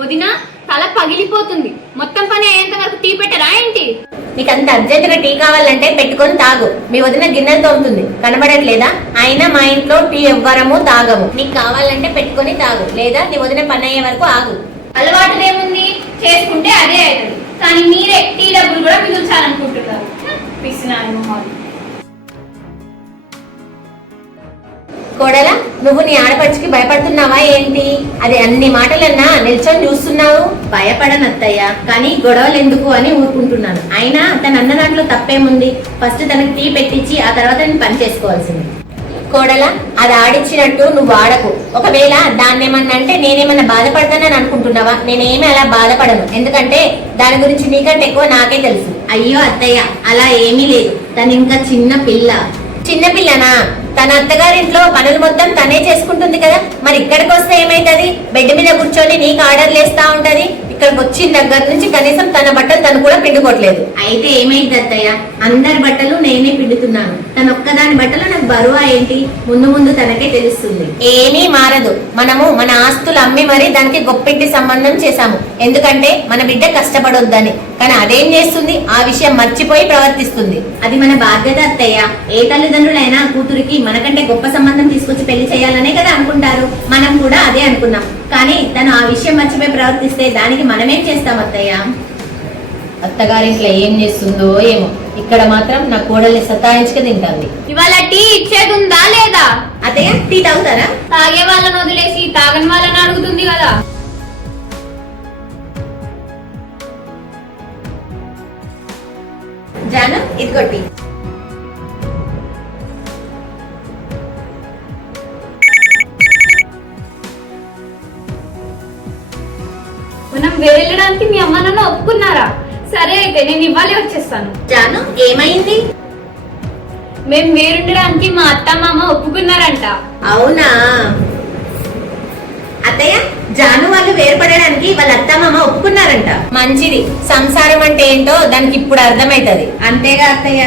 వదిన తల పగిలిపోతుంది. మొత్తం పని అయ్యేంత వరకు టీ పెట్టరా ఏంటి? నీకు అంత అర్జెంటుగా టీ కావాలంటే పెట్టుకొని తాగు. మీ వదిన గిన్నెలు తోముతుంది, కనబడట్లేదా? అయినా మా ఇంట్లో టీ ఎవ్వరము తాగము. నీకు కావాలంటే పెట్టుకొని తాగు, లేదా నీ వదిన పని అయ్యే వరకు ఆగు. అలవాటుదేముంది, చేసుకుంటే అదే అవుతుంది. కానీ మీరే టీ డబ్బులు కూడా మిగుల్చాలనుకుంటున్నారు. పిసినారి మొహాలు. కోడలా, నువ్వు నీ ఆడపడిచికి భయపడుతున్నావా ఏంటి? అది అన్ని మాటలన్నా నిల్చొని చూస్తున్నావు. భయపడనత్తయ్య, కానీ గొడవలు ఎందుకు అని ఊరుకుంటున్నాను. అయినా తన అన్న దాంట్లో తప్పేముంది? ఫస్ట్ తనకు టీ పెట్టించి ఆ తర్వాత నేను పని చేసుకోవాల్సింది. కోడలా, అది ఆడిచ్చినట్టు నువ్వు ఆడకు. ఒకవేళ దాన్ని ఏమన్నా అంటే నేనేమన్నా బాధపడతానని అనుకుంటున్నావా? నేనేమీ అలా బాధపడను, ఎందుకంటే దాని గురించి నీకంటే ఎక్కువ నాకే తెలుసు. అయ్యో అత్తయ్య, అలా ఏమీ లేదు. తను ఇంకా చిన్న పిల్ల. చిన్న పిల్లనా? తన అత్తగారింట్లో పనులు మొత్తం తనే చేసుకుంటుంది కదా, మరి ఇక్కడికి వస్తే ఏమైతుంది? బెడ్ మీద కూర్చొని నీకు ఆర్డర్లు వేస్తా ఉంటది. ఇక్కడికి వచ్చిన దగ్గర నుంచి కనీసం తన బట్టలు తను కూడా పిండుకోవట్లేదు. అయితే ఏమైంది అత్తయ్య? అందరి బట్టలు నేనే పిండుతున్నాను. తన ఒక్కదాని బట్టలు నాకు బరువా ఏంటి? ముందు ముందు తనకే తెలుస్తుంది. ఏమీ మారదు. మనము మన ఆస్తులు అమ్మి మరి దానికి గొప్పింటి సంబంధం చేశాము, ఎందుకంటే మన బిడ్డ కష్టపడొద్దని. కానీ అదేం చేస్తుంది? ఆ విషయం మర్చిపోయి ప్రవర్తిస్తుంది. అది మన బాధ్యత అత్తయ్య. ఏ తల్లిదండ్రులైనా కూతురికి మనకంటే గొప్ప సంబంధం తీసుకొచ్చి పెళ్లి చేయాలనే కదా అనుకుంటారు. మనం కూడా అదే అనుకున్నాం. కానీ తను ఆ విషయం మర్చిపోయి ప్రవర్తిస్తే దానికి మనమేం చేస్తాం అత్తయ్య? అత్తగారింట్లో ఏం చేస్తుందో ఏమో, ఇక్కడ మాత్రం నా కోడల్ని సతాయించుక తింటుంది. ఇవాళ టీ ఇచ్చేది ఉందా లేదా? అత్తయ్య, టీ తాగుతారా? తాగే వాళ్ళని వదిలేసి తాగని వాళ్ళని అడుగుతుంది కదా. జాను, ఇదిగో టీ. మనం వెళ్ళడానికి మీ అమ్మ నాన్న ఒప్పుకున్నారా? సరే అయితే నేను ఇవ్వాలి వచ్చేస్తాను. జాను, ఏమైంది? మేము వేరుండడానికి మా అత్త మామ ఒప్పుకున్నారంట. అవునా? అత్తయ్య, జాను వాళ్ళు వేరుపడడానికి వాళ్ళ అత్తమామ ఒప్పుకున్నారంట. మంచిది. సంసారం అంటే ఏంటో దానికి ఇప్పుడు అర్థమైతది. అంతేగా అత్తయ్య?